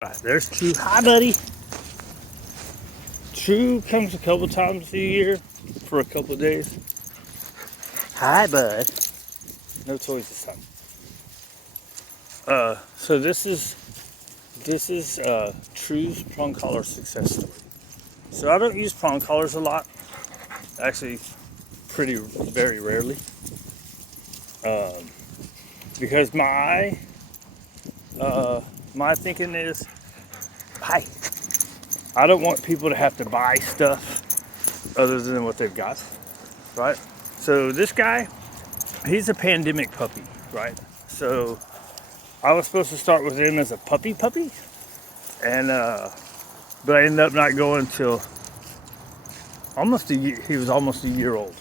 Right, there's True. Hi, buddy. True comes a couple times a year for a couple of days. Hi, bud. No toys this time. So this is True's prong collar success story. So I don't use prong collars a lot. Actually, very rarely. Um, because my thinking is, hi. I don't want people to have to buy stuff other than what they've got, right? So this guy, he's a pandemic puppy, right? So I was supposed to start with him as a puppy, and but I ended up not going till almost a year. He was almost a year old.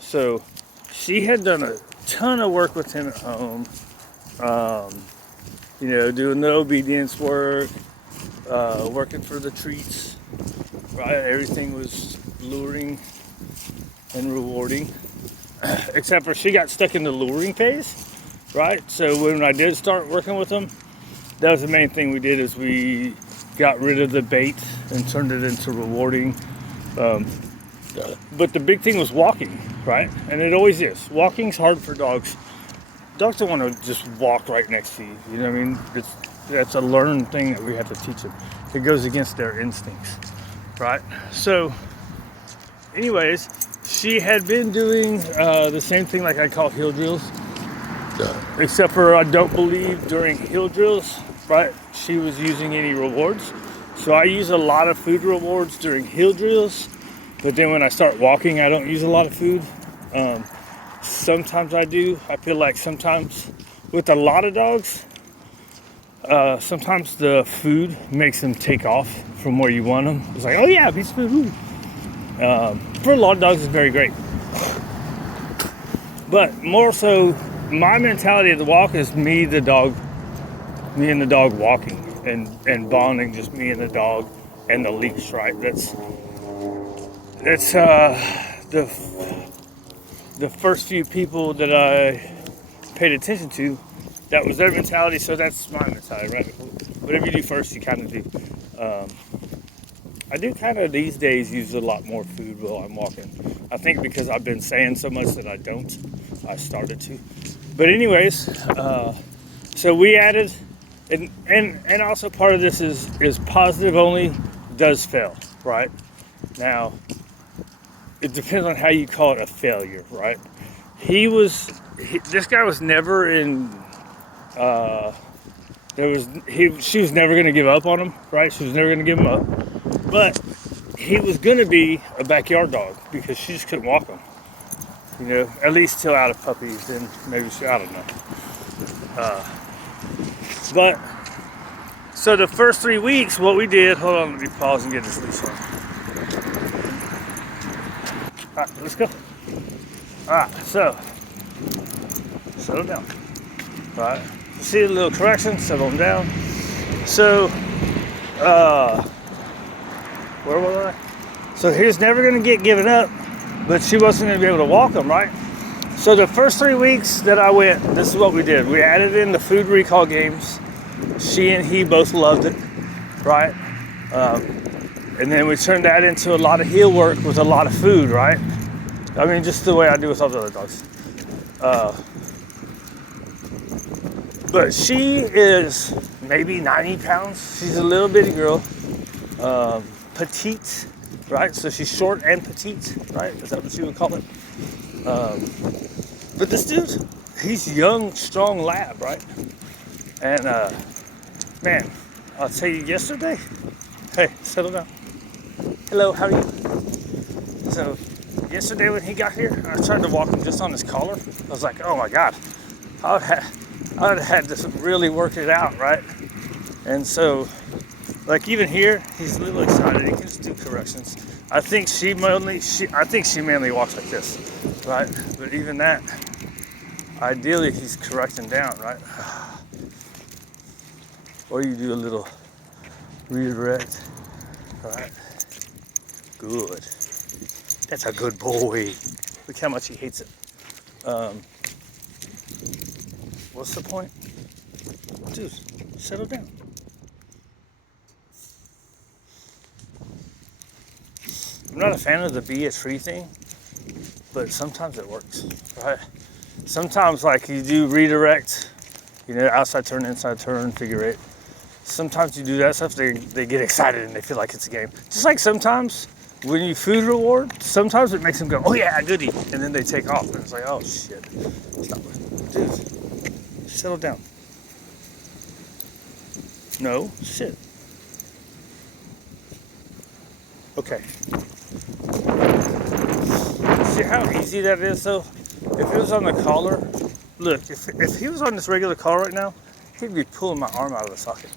So she had done a ton of work with him at home. Um, doing the obedience work, working for the treats. Right, everything was luring and rewarding, except for she got stuck in the luring phase. Right, so when I did start working with him, that was the main thing we did is we got rid of the bait and turned it into rewarding. Um, but the big thing was walking, right? And it always is. Walking's hard for dogs. Dogs don't want to just walk right next to you. You know what I mean? That's a learned thing that we have to teach them. It goes against their instincts, right? So, anyways, she had been doing the same thing like I call hill drills, except for I don't believe during hill drills, right, she was using any rewards. So I use a lot of food rewards during hill drills, but then when I start walking, I don't use a lot of food. Um, Sometimes I do. I feel like sometimes with a lot of dogs, sometimes the food makes them take off from where you want them. It's like, oh yeah, a piece of food. For a lot of dogs, it's very great. But more so, my mentality of the walk is me and the dog walking and bonding, just me and the dog and the leash, right? That's the first few people that I paid attention to, that was their mentality, so that's my mentality, right? Whatever you do first, you kind of do. I do kind of these days use a lot more food while I'm walking. I think because I've been saying so much that I don't, I started to. But anyways, so we added, and also part of this is positive only does fail, right? Now, it depends on how you call it a failure, right? This guy was never in, uh, she was never going to give up on him, right? She was never going to give him up. But he was going to be a backyard dog because she just couldn't walk him, at least till out of puppies, and maybe I don't know. But, so the first 3 weeks, what we did, hold on, let me pause and get this leash on. All right, let's go. All right, so, settle down. All right, see a little correction, settle them down. So, where was I? So he was never going to get given up, but she wasn't going to be able to walk him, right? So the first 3 weeks that I went, this is what we did. We added in the food recall games. She and he both loved it, right? And then we turned that into a lot of heel work with a lot of food, right? I mean, just the way I do with all the other dogs. But she is maybe 90 pounds. She's a little bitty girl. Petite, right? So she's short and petite, right? Is that what you would call it? But this dude, he's young, strong lab, right? And man, I'll tell you yesterday, hey, settle down. Hello, how are you? So yesterday when he got here, I tried to walk him just on his collar. I was like, oh my God, I would have had to really work it out, right? And so, like even here, he's a little excited. He can just do corrections. I think she mainly walks like this, right? But even that, ideally, he's correcting down, right? Or you do a little redirect, right? Good. That's a good boy. Look how much he hates it. What's the point? Dude, settle down. I'm not a fan of the be a tree thing, but sometimes it works, right? Sometimes like you do redirect, outside turn, inside turn, figure eight. Sometimes you do that stuff, they get excited and they feel like it's a game. Just like sometimes when you food reward, sometimes it makes them go, oh yeah, goodie, and then they take off and it's like, oh shit. Stop it. Dude, settle down. No, shit. Okay. See how easy that is though? If it was on the collar, look, if he was on this regular collar right now, he'd be pulling my arm out of the socket.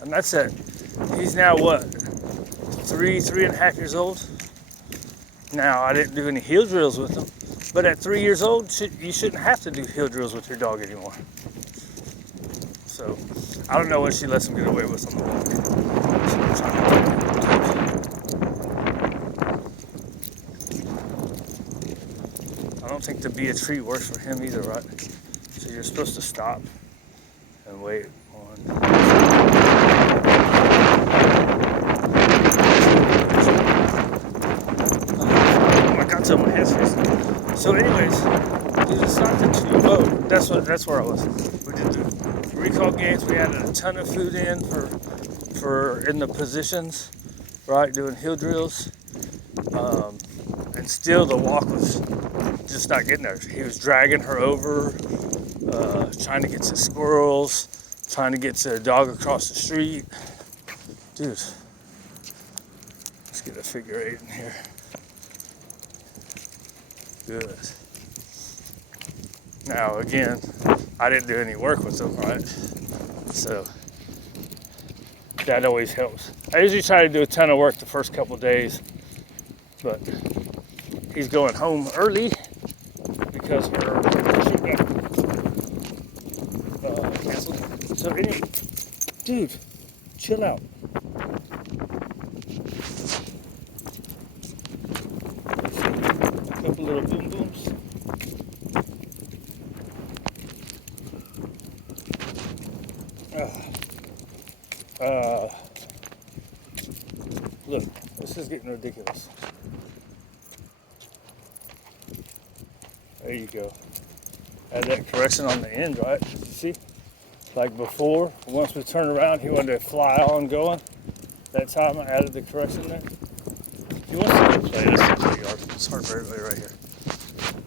And that's it. He's now what? 3.5 years old? Now, I didn't do any heel drills with him, but at 3 years old, you shouldn't have to do heel drills with your dog anymore. So, I don't know what she lets him get away with on the walk. I don't think the be a treat works for him either, right? So you're supposed to stop and wait on. Oh my God, so my head's freezing. So anyways, it's not the two. Oh, that's where I was. We did the recall games. We added a ton of food in for in the positions, right? Doing heel drills, and still the walk was just not getting there. He was dragging her over, trying to get to squirrels, trying to get to a dog across the street. Dude, let's get a figure eight in here. Good. Now again, I didn't do any work with him, right? So that always helps. I usually try to do a ton of work the first couple of days, but he's going home early because her shoot got canceled. So dude, chill out. A couple little boom booms. Look, this is getting ridiculous. There you go. Add that correction on the end, right? See? Like before, once we turned around, he wanted to fly on going. That time I added the correction there. If you want to play this, it's hard for everybody right here.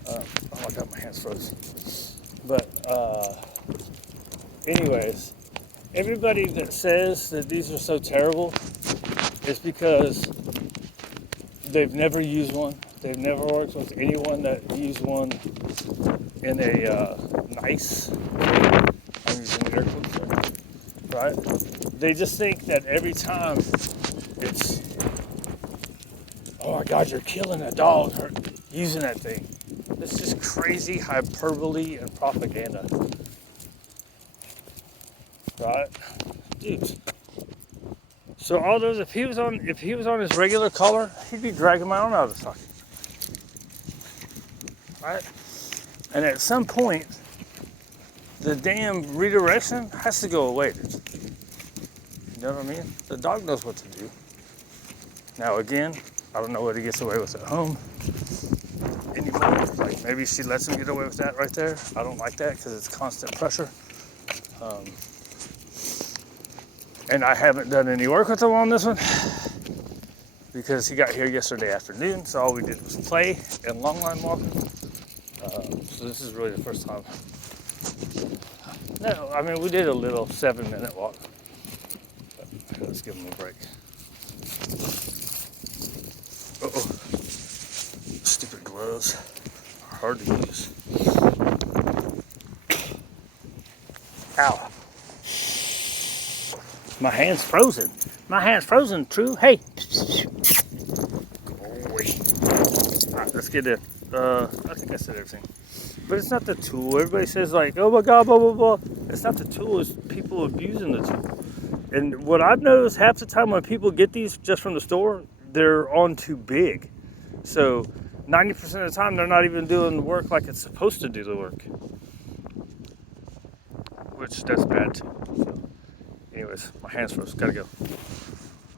Oh my God, my hands froze. But anyways, everybody that says that these are so terrible is because they've never used one. They've never worked with anyone that used one in a nice way. I'm using air quotes there, right? They just think that every time it's, oh my God, you're killing a dog using that thing. It's just crazy hyperbole and propaganda, right, dude? So all those, if he was on his regular collar, he'd be dragging my arm out of the socket, right? And at some point, the damn redirection has to go away. You know what I mean? The dog knows what to do. Now again, I don't know what he gets away with at home anymore. Like maybe she lets him get away with that right there. I don't like that because it's constant pressure. And I haven't done any work with him on this one because he got here yesterday afternoon. So all we did was play and long line walking. So this is really the first time. No, I mean we did a little 7-minute walk. But let's give him a break. Stupid gloves are hard to use. Ow. My hand's frozen. My hand's frozen, True. Hey. Go away. Alright, let's get in. I think I said everything. But it's not the tool. Everybody says like, oh my God, blah, blah, blah. It's not the tool, it's people abusing the tool. And what I've noticed half the time when people get these just from the store, they're on too big. So 90% of the time, they're not even doing the work like it's supposed to do the work. Which, that's bad too. So, anyways, my hands froze. Gotta go.